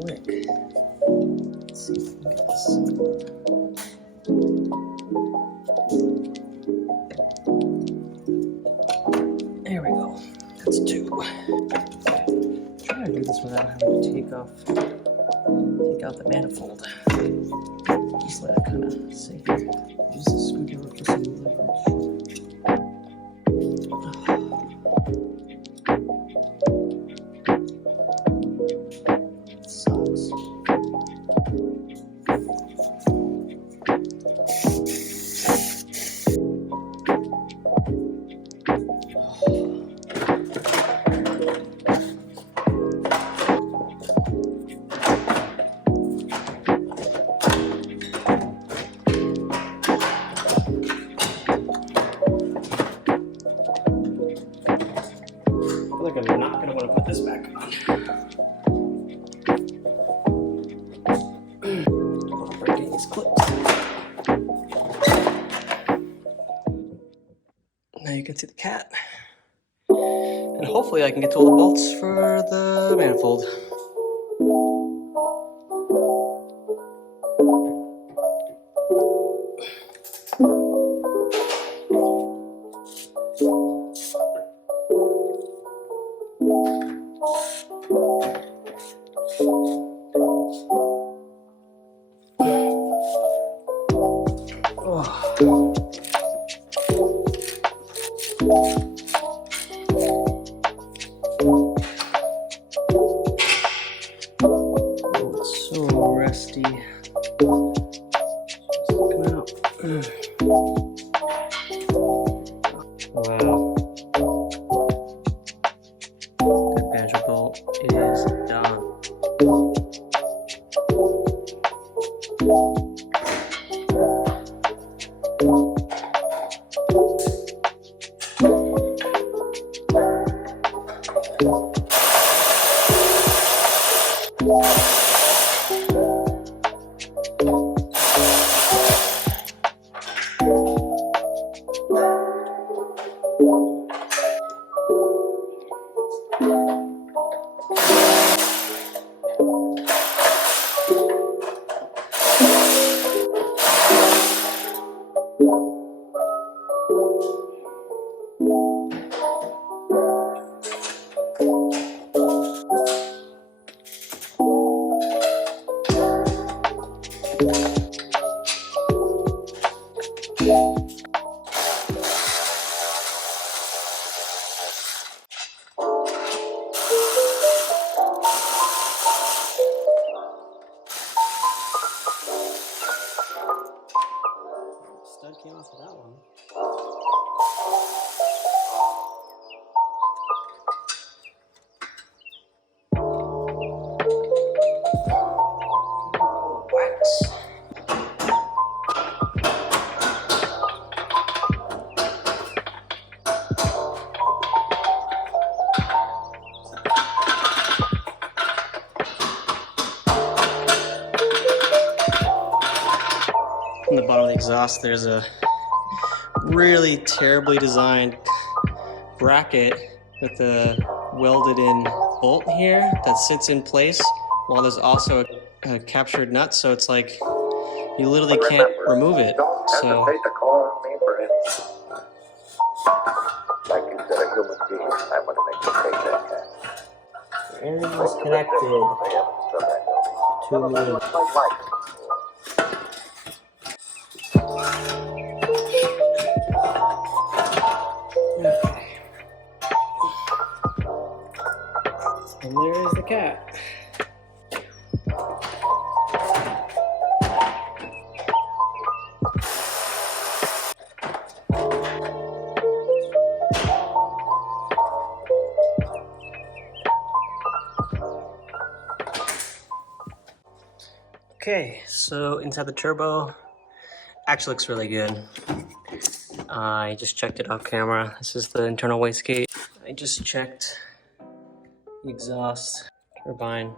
quick. Let's see if we can get this. There we go. That's 2. Try to do this without having to take out the manifold. Just let it kind of sit here. Use the screwdriver for some leverage. Sucks. I feel like I'm not going to want to put this back on. I'm breaking these clips. Now you can see the cat. And hopefully I can get to all the bolts for the manifold. So rusty. Come out. Wow. That banjo bolt is done. Stud came off of that one. Wax. On the bottom of the exhaust, there's a really terribly designed bracket with a welded in bolt here that sits in place, while there's also a captured nut, so it's like you literally can't remove it. So Like you said, a human being, I'm going to make you take that chance. everything is connected to me. Okay. And there is the cat. Okay, so inside the turbo, actually looks really good. I just checked it off camera. This is the internal wastegate. I just checked the exhaust turbine.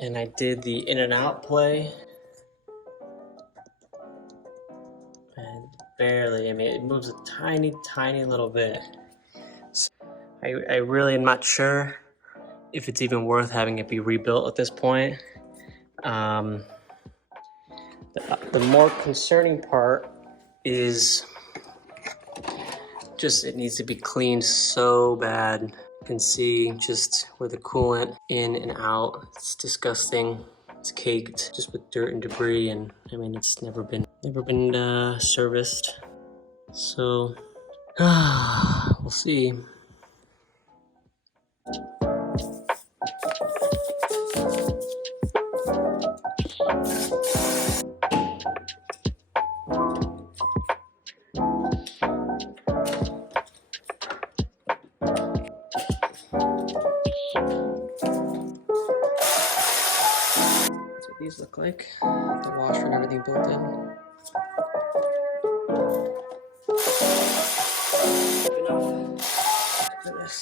And I did the in and out play. And barely, I mean, it moves a tiny, tiny little bit. So I really am not sure if it's even worth having it be rebuilt at this point. The more concerning part is just it needs to be cleaned so bad. You can see just where the coolant in and out. It's disgusting. It's caked just with dirt and debris, and I mean it's never been serviced. So we'll see. These look like the washer and everything built in. Enough for this.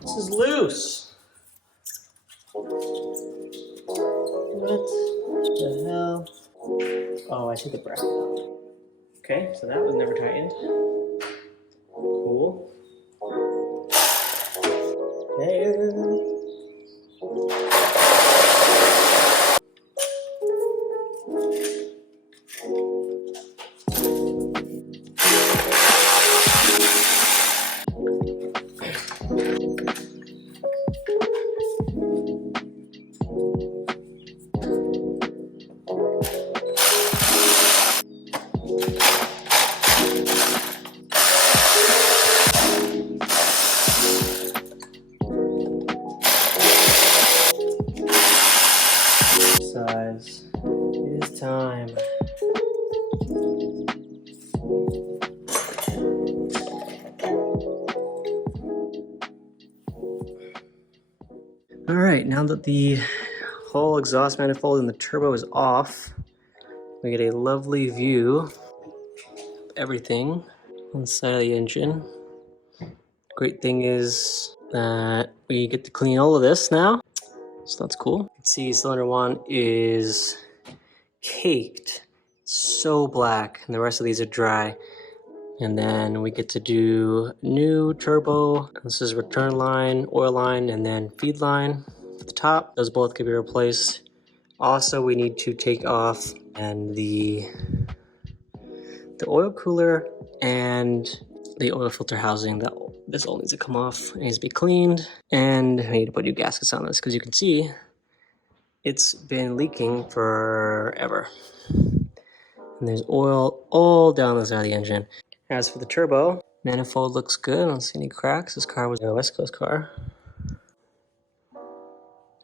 This is loose. What the hell? Oh, I see the bracket. Okay, so that was never tightened. Cool. There. Size. It is time. All right, now that the whole exhaust manifold and the turbo is off, we get a lovely view of everything on the side of the engine. Great thing is that we get to clean all of this now, so that's cool. You can see cylinder 1 is caked, so black, and the rest of these are dry. And then we get to do new turbo. This is return line, oil line, and then feed line at the top. Those both can be replaced. Also, we need to take off and the oil cooler and the oil filter housing. This all needs to come off. It needs to be cleaned, and I need to put new gaskets on this because you can see it's been leaking forever. And there's oil all down the side of the engine. As for the turbo, manifold looks good. I don't see any cracks. This car was a West Coast car.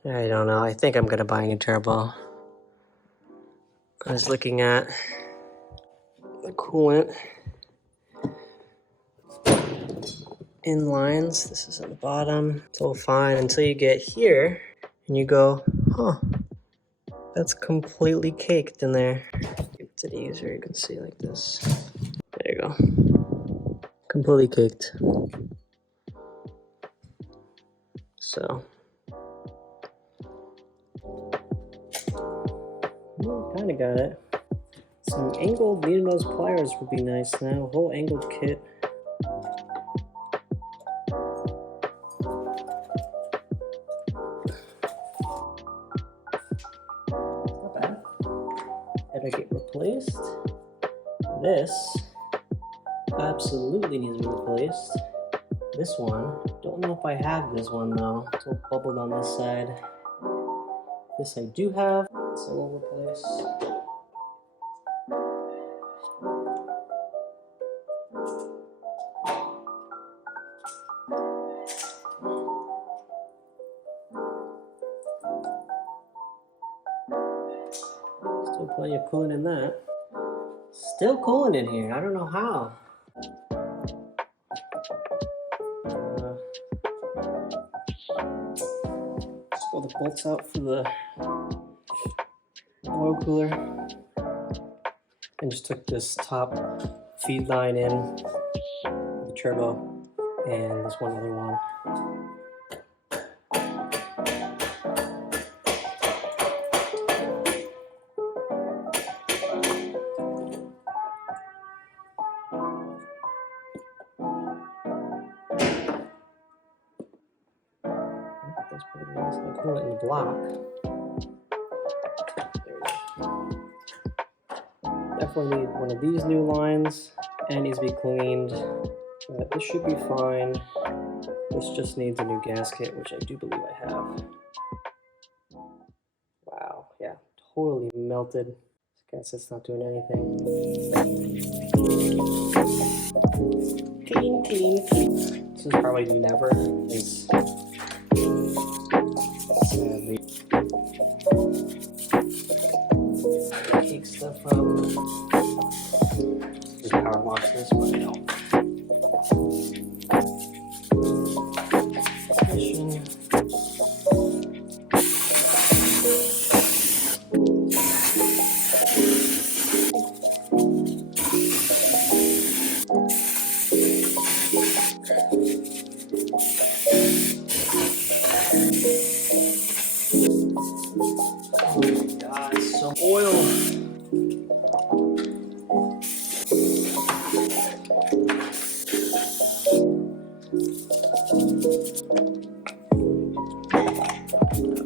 I don't know. I think I'm gonna buy a new turbo. I was looking at the coolant in lines. This is on the bottom. It's all fine until you get here and you go, huh, that's completely caked in there. Give it to the user, you can see like this. There you go. Completely caked. So, kind of got it. Some angled needle nose pliers would be nice now. A whole angled kit. Not bad. Gotta get replaced. This absolutely needs to be replaced. This one, don't know if I have this one though. It's all bubbled on this side. This I do have, so we'll replace. Still plenty of coolant in that. Still coolant in here, I don't know how. Just pull the bolts out for the oil cooler. and just took this top feed line in, the turbo, and this one other one. That's pretty nice. I'll cool it in the block. There we go. Definitely need one of these new lines, and needs to be cleaned. But this should be fine. This just needs a new gasket, which I do believe I have. Wow, yeah, totally melted. This gasket's not doing anything. Clean, clean, clean. This is probably never. Sadly, take stuff from just power boxes, but no. Oh my God, some oil.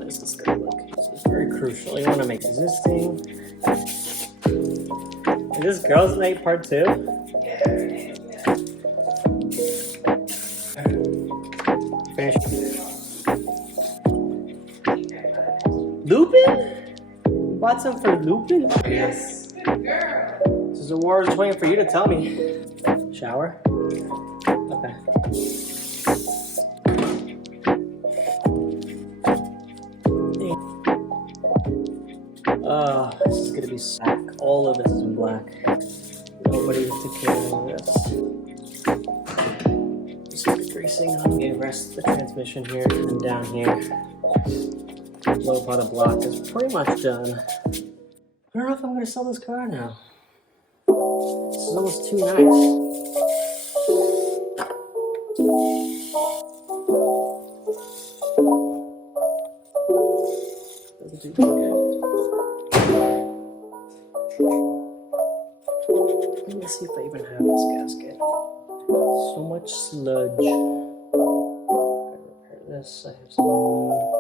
This is gonna look. This is very crucial. You want to make existing. Is this girls' night part 2? Finish. Lupin? You bought some for Lupin? Yes, good girl. This is a war. I was waiting for you to tell me. Shower? Okay. This is gonna be black. All of this is in black. Nobody took care of this. Just the greasing on the rest of the transmission here, and down here. Low bottom block is pretty much done. I don't know if I'm gonna sell this car now. This is almost too nice. Doesn't do too good. Let me see if I even have this gasket. So much sludge. Gotta repair this. I have some more.